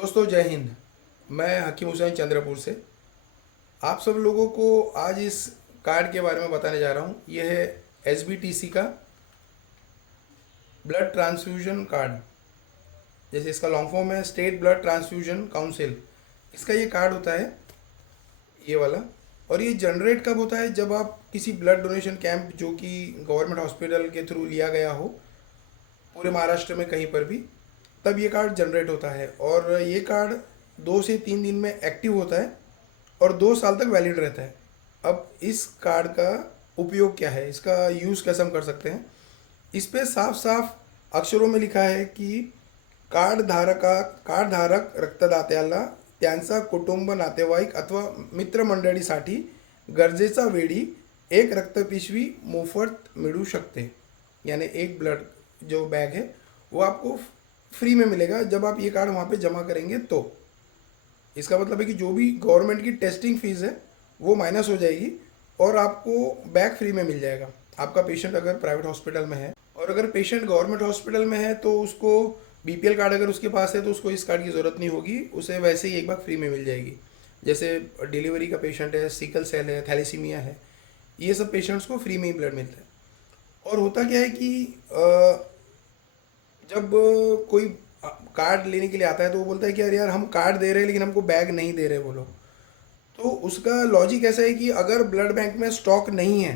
दोस्तों जय हिंद। मैं हकीम हुसैन चंद्रपुर से आप सब लोगों को आज इस कार्ड के बारे में बताने जा रहा हूँ। यह है एसबीटीसी का ब्लड ट्रांसफ्यूजन कार्ड। जैसे इसका लॉन्ग फॉर्म है स्टेट ब्लड ट्रांसफ्यूजन काउंसिल। इसका ये कार्ड होता है, ये वाला। और ये जनरेट कब होता है? जब आप किसी ब्लड डोनेशन कैंप जो कि गवर्नमेंट हॉस्पिटल के थ्रू लिया गया हो, पूरे महाराष्ट्र में कहीं पर भी, तब ये कार्ड जनरेट होता है। और ये कार्ड 2 से 3 दिन में एक्टिव होता है और 2 साल तक वैलिड रहता है। अब इस कार्ड का उपयोग क्या है, इसका यूज़ कैसे हम कर सकते हैं? इस पे साफ साफ अक्षरों में लिखा है कि कार्ड धारक रक्तदात्याला त्यांचा कुटुंब नातेवाईक अथवा मित्रमंडळीसाठी गरजेचा वेळी एक रक्तपिशवी मोफत मिळू शकते। यानी एक ब्लड जो बैग है वो आपको फ्री में मिलेगा जब आप ये कार्ड वहाँ पे जमा करेंगे। तो इसका मतलब है कि जो भी गवर्नमेंट की टेस्टिंग फीस है वो माइनस हो जाएगी और आपको बैग फ्री में मिल जाएगा। आपका पेशेंट अगर प्राइवेट हॉस्पिटल में है और अगर पेशेंट गवर्नमेंट हॉस्पिटल में है तो उसको बीपीएल कार्ड अगर उसके पास है तो उसको इस कार्ड की ज़रूरत नहीं होगी, उसे वैसे ही एक बार फ्री में मिल जाएगी। जैसे डिलीवरी का पेशेंट है, सिकल सेल है, थैलेसीमिया है, ये सब पेशेंट्स को फ्री में ही ब्लड मिलता है। और होता क्या है कि जब कोई कार्ड लेने के लिए आता है तो वो बोलता है कि यार हम कार्ड दे रहे हैं लेकिन हमको बैग नहीं दे रहे वो लोग। तो उसका लॉजिक ऐसा है कि अगर ब्लड बैंक में स्टॉक नहीं है,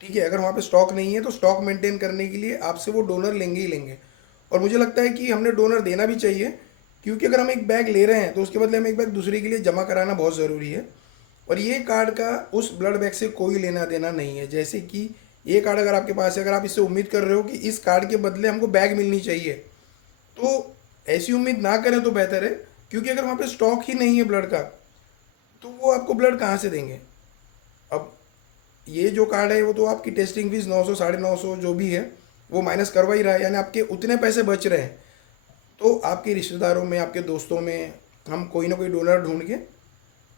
ठीक है, अगर वहाँ पे स्टॉक नहीं है तो स्टॉक मेंटेन करने के लिए आपसे वो डोनर लेंगे ही लेंगे। और मुझे लगता है कि हमने डोनर देना भी चाहिए, क्योंकि अगर हम एक बैग ले रहे हैं तो उसके बदले हम एक बैग दूसरे के लिए जमा कराना बहुत ज़रूरी है। और ये कार्ड का उस ब्लड बैग से कोई लेना देना नहीं है। जैसे कि ये कार्ड अगर आपके पास है, अगर आप इससे उम्मीद कर रहे हो कि इस कार्ड के बदले हमको बैग मिलनी चाहिए, तो ऐसी उम्मीद ना करें तो बेहतर है। क्योंकि अगर वहाँ पे स्टॉक ही नहीं है ब्लड का तो वो आपको ब्लड कहाँ से देंगे? अब ये जो कार्ड है वो तो आपकी टेस्टिंग फीस 900 950 जो भी है वो माइनस करवा ही रहा है, यानी आपके उतने पैसे बच रहे हैं। तो आपके रिश्तेदारों में, आपके दोस्तों में हम कोई ना कोई डोनर ढूंढ के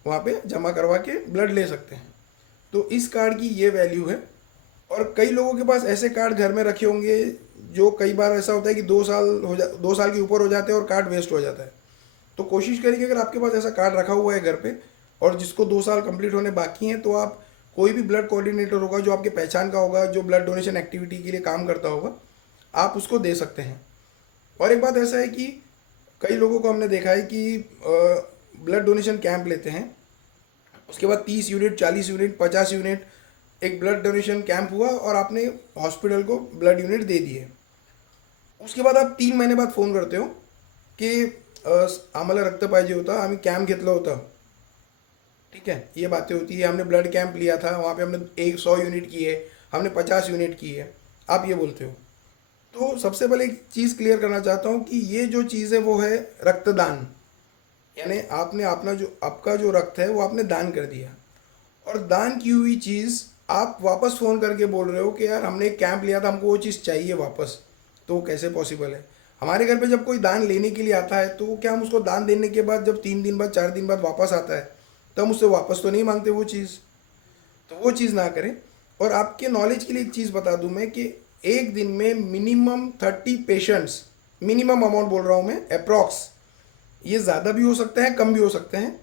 वहाँ पे जमा करवा के ब्लड ले सकते हैं। तो इस कार्ड की ये वैल्यू है। और कई लोगों के पास ऐसे कार्ड घर में रखे होंगे जो कई बार ऐसा होता है कि 2 साल के ऊपर हो जाते हैं और कार्ड वेस्ट हो जाता है। तो कोशिश करिए अगर आपके पास ऐसा कार्ड रखा हुआ है घर पे और जिसको 2 साल कंप्लीट होने बाकी हैं, तो आप कोई भी ब्लड कोऑर्डिनेटर होगा जो आपके पहचान का होगा, जो ब्लड डोनेशन एक्टिविटी के लिए काम करता होगा, आप उसको दे सकते हैं। और एक बात ऐसा है कि कई लोगों को हमने देखा है कि ब्लड डोनेशन कैंप लेते हैं, उसके बाद 30 यूनिट, 40 यूनिट, 50 यूनिट, एक ब्लड डोनेशन कैंप हुआ और आपने हॉस्पिटल को ब्लड यूनिट दे दिए। उसके बाद आप 3 महीने बाद फ़ोन करते हो की आम्हाला रक्त पाहिजे होतं, आम्ही कॅम्प घेतलं होतं, ठीक है, ये बातें होती है। हमने ब्लड कैंप लिया था, वहाँ पे हमने 100 यूनिट की है, हमने 50 यूनिट की है, आप ये बोलते हो। तो सबसे पहले एक चीज़ क्लियर करना चाहता हूँ कि ये जो चीज़ है वो है रक्तदान। यानी आपने अपना जो आपका जो रक्त है वो आपने दान कर दिया, और दान की हुई चीज़ आप वापस फ़ोन करके बोल रहे हो कि यार हमने एक कैंप लिया था, हमको वो चीज़ चाहिए वापस। तो वो कैसे पॉसिबल है? हमारे घर पे जब कोई दान लेने के लिए आता है तो क्या हम उसको दान देने के बाद जब 3 दिन बाद, 4 दिन बाद वापस आता है तो हम उससे वापस तो नहीं मांगते वो चीज़। तो वो चीज़ ना करें। और आपके नॉलेज के लिए एक चीज़ बता दूं मैं कि एक दिन में मिनिमम 30 पेशेंट्स, मिनिमम अमाउंट बोल रहा हूँ मैं, अप्रॉक्स, ये ज़्यादा भी हो सकते हैं, कम भी हो सकते हैं,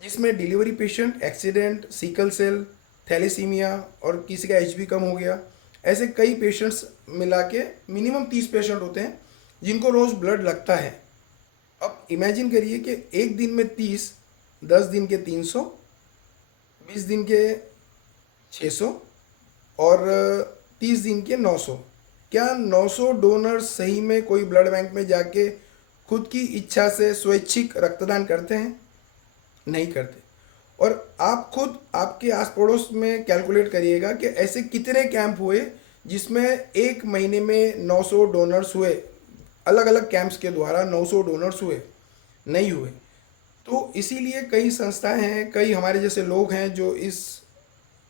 जिसमें delivery patient, accident, sickle cell, thalassemia और किसी का एचबी कम हो गया, ऐसे कई पेशेंट्स मिला के मिनिमम 30 पेशेंट होते हैं जिनको रोज़ ब्लड लगता है। अब इमेजिन करिए कि एक दिन में 30, 10 दिन के 300, 20 दिन के 600 और 30 दिन के 900। क्या 900 डोनर सही में कोई ब्लड बैंक में जाके खुद की इच्छा से स्वैच्छिक रक्तदान करते हैं? नहीं करते। और आप खुद आपके आस पड़ोस में कैलकुलेट करिएगा कि ऐसे कितने कैंप हुए जिसमें एक महीने में 900 डोनर्स हुए, अलग अलग कैंप्स के द्वारा 900 डोनर्स हुए? नहीं हुए। तो इसीलिए कई संस्थाएं हैं, कई हमारे जैसे लोग हैं जो इस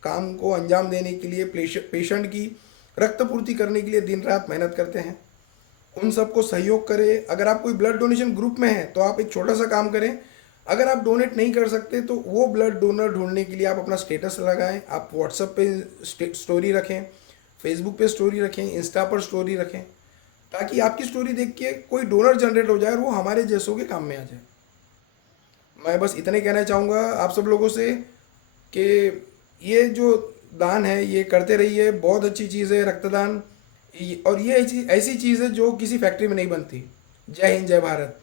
काम को अंजाम देने के लिए, पेशेंट की रक्तपूर्ति करने के लिए दिन रात मेहनत करते हैं। उन सबको सहयोग करें। अगर आप कोई ब्लड डोनेशन ग्रुप में हैं तो आप एक छोटा सा काम करें। अगर आप डोनेट नहीं कर सकते तो वो ब्लड डोनर ढूंढने के लिए आप अपना स्टेटस लगाएं, आप व्हाट्सएप पे स्टोरी रखें, फेसबुक पे स्टोरी रखें, इंस्टा पर स्टोरी रखें। ताकि आपकी स्टोरी देख के कोई डोनर जनरेट हो जाए और वो हमारे जैसों के काम में आ जाए। मैं बस इतने कहना चाहूँगा आप सब लोगों से कि ये जो दान है ये करते रहिए, बहुत अच्छी चीज़ है रक्तदान। और ये ऐसी ऐसी चीज़ है जो किसी फैक्ट्री में नहीं बनती। जय हिंद, जय भारत।